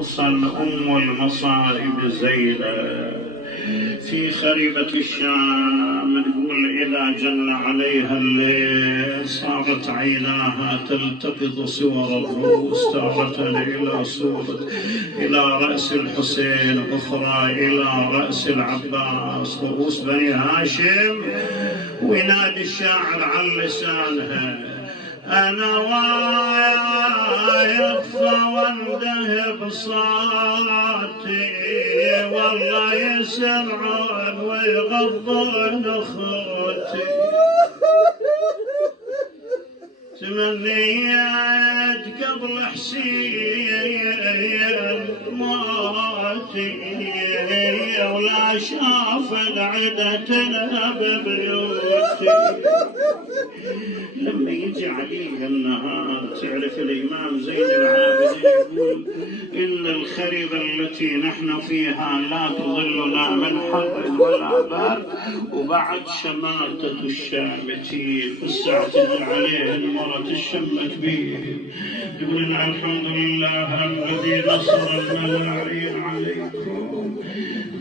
خصوصا أم المصائب زينب في خريبة الشام، تقول إذا جن عليها الليل صارت عيناها تلتقط صور الرؤوس، تارة إلى رأس الحسين، أخرى إلى رأس العباس، رؤوس بني هاشم، وينادي الشاعر عن لسانها: أنا وايقفة وانده بصوتي، والله يسمعون ويغضون أخوتي. تمنيت قبل حسين موتي، ولا شاف العدا تنهب ببيوتي. لما يجي عليه النهار تعرف الإمام زين العابدين يقول: إن الخربة التي نحن فيها لا تظلنا من حر ولا برد، وبعد شماتة الشامتين الساعة تجي عليه المرة تشمت به، يقول: الحمد لله الذي نصر الملاعين عليكم.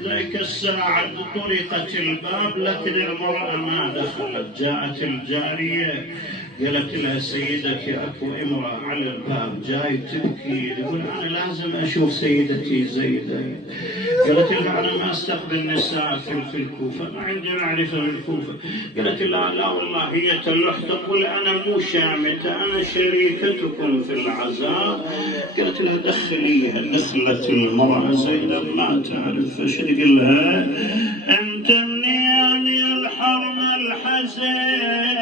ذيك الساعة طرقت الباب لكن المرأة ما دخلت. جاءت الجارية قالت لها: سيدتي اكو امرأة على الباب جاي تبكي. يقول: انا لازم اشوف سيدتي زينب. قالت لها: انا ما استقبل نساء في الكوفة، ما عندي معرفة بالكوفة. قالت: لا والله هي تلح تقول انا مو شامتة، انا شريكتكم في العزاء. قالت لها: دخليها. دخلت المرأة زينب ما تعرف فش تقول لها: انت منين الحرم الحزينة،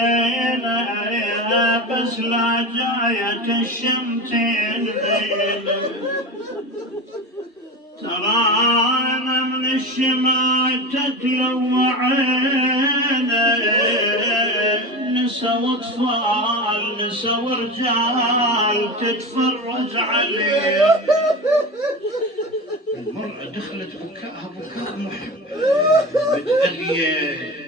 بس لا جاية الشمتين ترى أنا من الشماتة تلوعينا، نسا واطفال نسا ورجال تتفرج عليه. المرأة دخلت بكاءها بكاء محب بتأليه.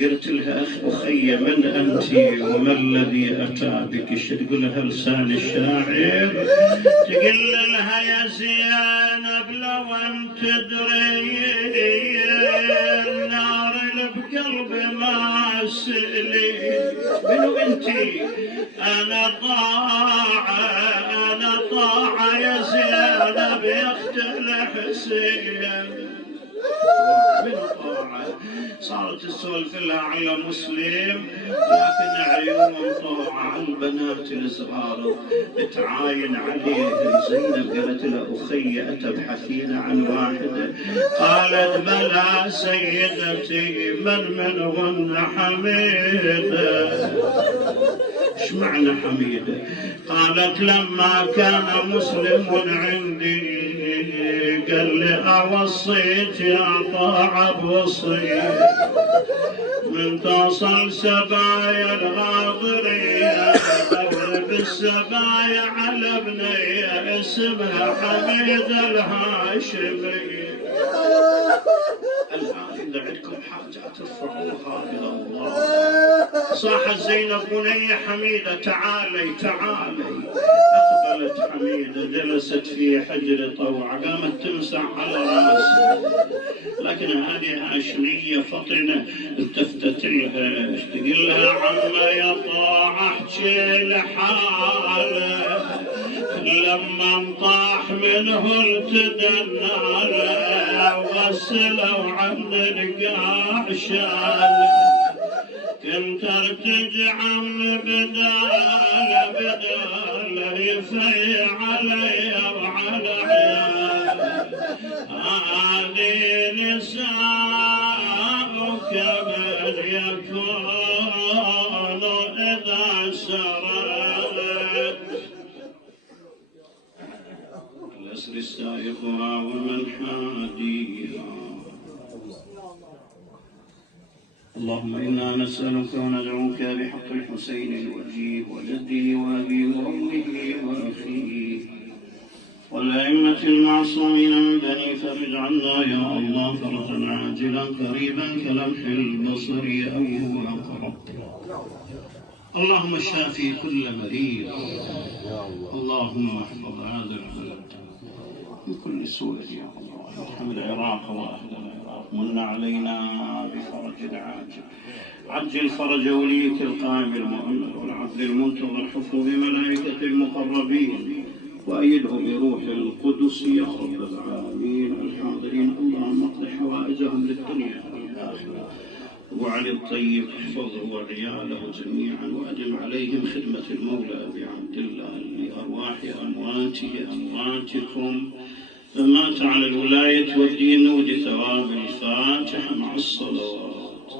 قلت لها: أخي من أنت وما الذي أتى بك؟ تقول لها لسان الشاعر، تقول لها: يا زينب لو أن تدري النار اللي بقلبي ما سلي. منو أنت؟ أنا طاعة يا زينب يا أخت الحسين. صارت تسولف لها على مسلم، لكن عيون طاعة البنات الصغار تعاين عليه. زينب قالت له: أخي أتبحثين عن واحدة؟ قالت: بلى سيدتي، منهن حميدة. ايش معنى حميدة؟ قالت: لما كان مسلم عندي قال لي: أوصيك يا طاعة بوصية، من توصل سبايا الغاضرية أضرب السبايا على بنية اسمها حميدة الهاشمية. الآن إذا عندكم حاجة ترفعوها إلى الله. صاحت زينب: بني حميدة تعالي. أقبلت حميدة جلست في حجر طوع، قامت تمسح على رأسها، لكن هذه هاشمية فطنة التفتت لها. تقول لها: عما يا طاعة احكي لحاله، لما انطاح منه التدنى وغسلوا عن القاع شاله، كنت ارتجع عم بدال يفي علي وعلى عيال. هذه نساؤك من يكون إذا سرت الأسر سائقها ومن حاديها. اللهم إنا نسألك وندعوك بحق الحسين الوجيه وجده وأبيه وأمه وأخيه والأئمة المعصومين من بني، فرج عنا يا الله فرجا عاجلا قريبا كلمح البصر أو هو أقرب. اللهم شافي كل مريض، اللهم احفظ هذا البلد من كل سوء يا الله. ارحم العراق واهل العراق، من علينا بفرج عاجل، عجل فرج وليك القائم المؤمن والعبد المنتظر، حفظه بملائكة المقربين وأيده بروح القدس يا رب العالمين. الحاضرين اللهم اقض حوائجهم للدنيا والآخرة، وعلي الطيب احفظه وعياله جميعا، وأدم عليهم خدمة المولى بعبد الله لأرواح أمواتكم فمات على الولاية والدين ود ثواب الفاتحة مع الصلوات.